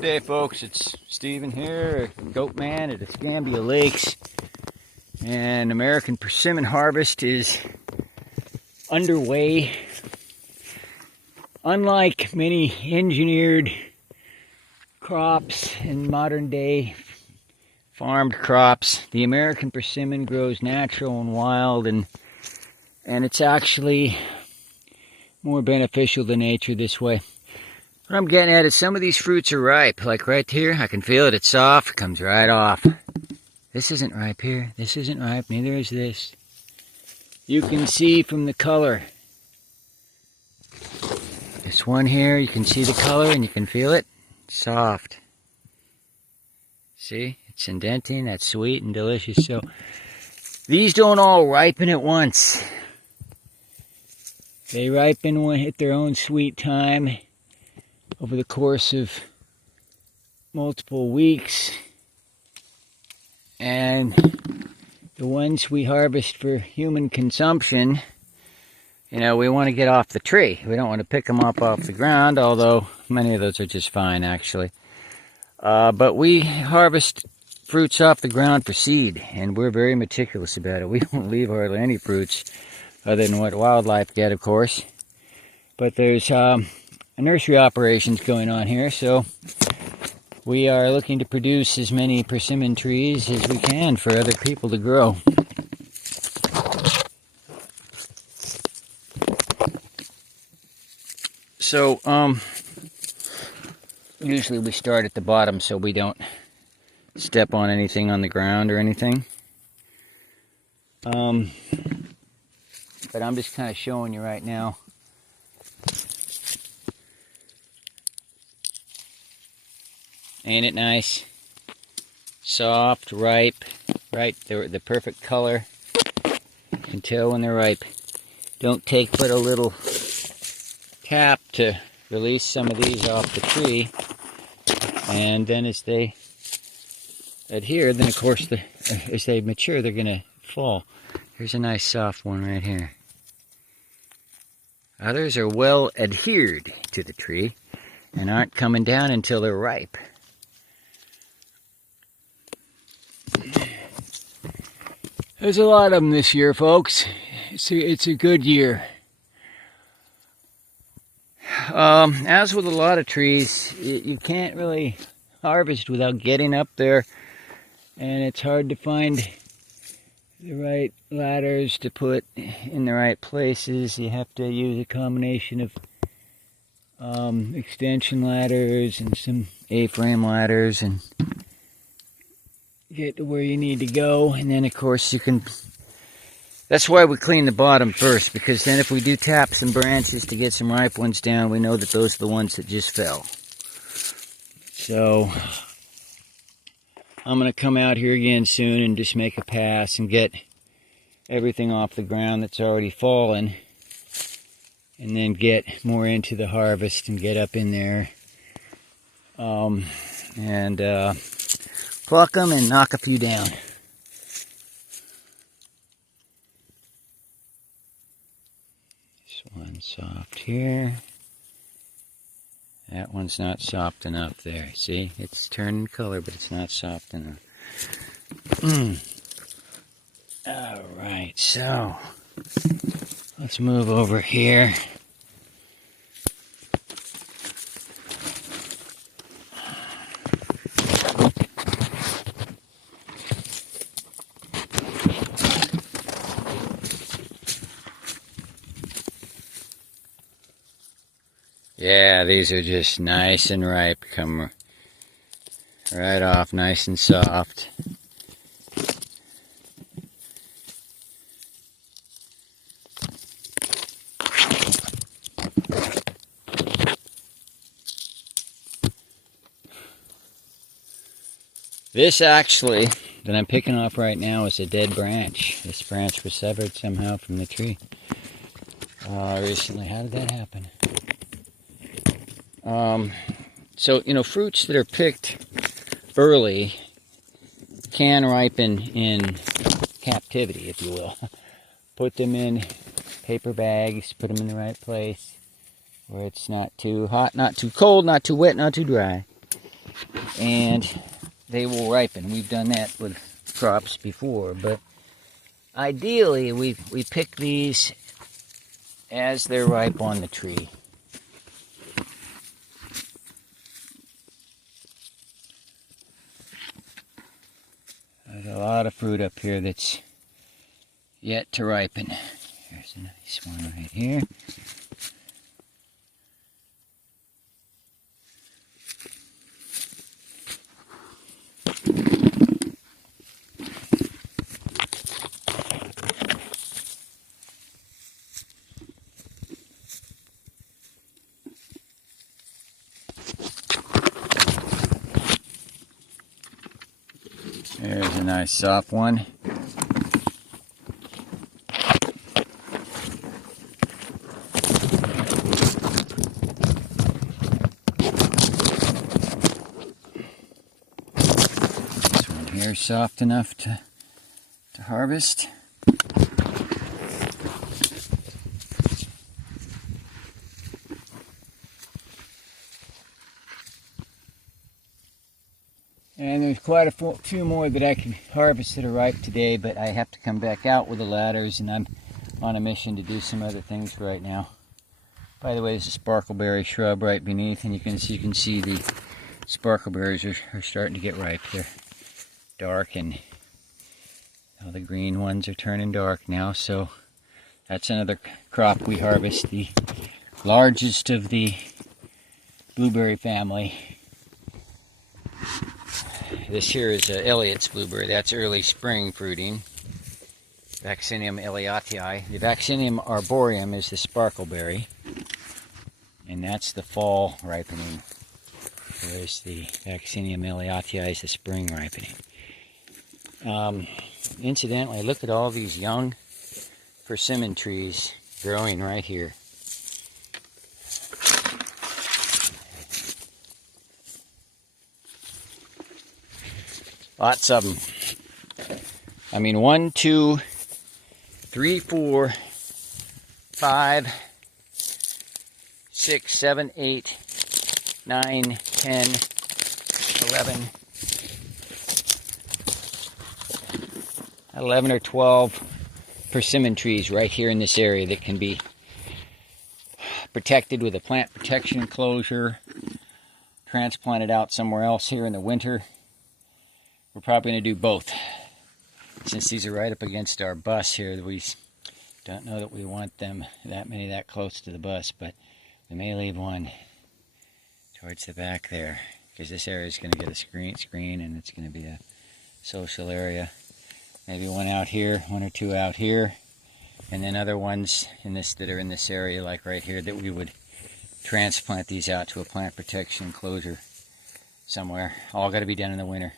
Good day, folks. It's Steven here, Goat Man at Escambia Lakes, and American persimmon harvest is underway. Unlike many engineered crops and modern day farmed crops, the American persimmon grows natural and wild, and it's actually more beneficial to nature this way. What I'm getting at is some of these fruits are ripe. Like right here, I can feel it. It's soft. It comes right off. This isn't ripe here. This isn't ripe. Neither is this. You can see from the color. This one here, you can see the color and you can feel it. Soft. See? It's indenting. That's sweet and delicious. So these don't all ripen at once. They ripen at their own sweet time over the course of multiple weeks. And the ones we harvest for human consumption, you know, we want to get off the tree. We don't want to pick them up off the ground, although many of those are just fine, actually. But we harvest fruits off the ground for seed, and we're very meticulous about it. We don't leave hardly any fruits other than what wildlife get, of course. But there's nursery operations going on here, so we are looking to produce as many persimmon trees as we can for other people to grow. So usually we start at the bottom so we don't step on anything on the ground or anything. But I'm just kind of showing you right now. Ain't it nice? Soft, ripe, right? They're the perfect color. You can tell when they're ripe. Don't take but a little tap to release some of these off the tree. And then as they adhere, then of course, as they mature, they're going to fall. Here's a nice soft one right here. Others are well adhered to the tree and aren't coming down until they're ripe. There's a lot of them this year, folks. It's a good year. As with a lot of trees, you can't really harvest without getting up there, and it's hard to find the right ladders to put in the right places. You have to use a combination of extension ladders and some A-frame ladders and get to where you need to go. And then of course you can, that's why we clean the bottom first, because then if we do tap some branches to get some ripe ones down, we know that those are the ones that just fell. So I'm going to come out here again soon and just make a pass and get everything off the ground that's already fallen, and then get more into the harvest and get up in there and pluck them and knock a few down. This one's soft here. That one's not soft enough there. See, it's turning color, but it's not soft enough. All right, so let's move over here. Yeah, these are just nice and ripe. Come right off, nice and soft. This actually, that I'm picking off right now, is a dead branch. This branch was severed somehow from the tree recently. How did that happen? So, you know, fruits that are picked early can ripen in captivity, if you will. Put them in paper bags, put them in the right place where it's not too hot, not too cold, not too wet, not too dry. and they will ripen. We've done that with crops before, but ideally we pick these as they're ripe on the tree. There's a lot of fruit up here that's yet to ripen. Here's a nice one right here. There's a nice soft one. This one here is soft enough to harvest. And there's quite a few more that I can harvest that are ripe today, but I have to come back out with the ladders, and I'm on a mission to do some other things right now. By the way, there's a sparkleberry shrub right beneath, and you can see the sparkleberries are starting to get ripe. They're dark, and all the green ones are turning dark now, so that's another crop we harvest, the largest of the blueberry family. This here is Elliott's blueberry. That's early spring fruiting. Vaccinium elliotti. The Vaccinium arboreum is the sparkleberry. And that's the fall ripening. Whereas the Vaccinium elliotti is the spring ripening. Incidentally, look at all these young persimmon trees growing right here. Lots of them. I mean, 1, 2, 3, 4, 5, 6, 7, 8, 9, 10, 11 or 12 persimmon trees right here in this area that can be protected with a plant protection enclosure, transplanted out somewhere else here in the winter. We're probably going to do both. Since these are right up against our bus here, we don't know that we want them that close to the bus, but we may leave one towards the back there, because this area is going to get a screen and it's going to be a social area. Maybe one out here, 1 or 2 out here, and then other ones that are in this area, like right here, that we would transplant these out to a plant protection enclosure somewhere. All got to be done in the winter.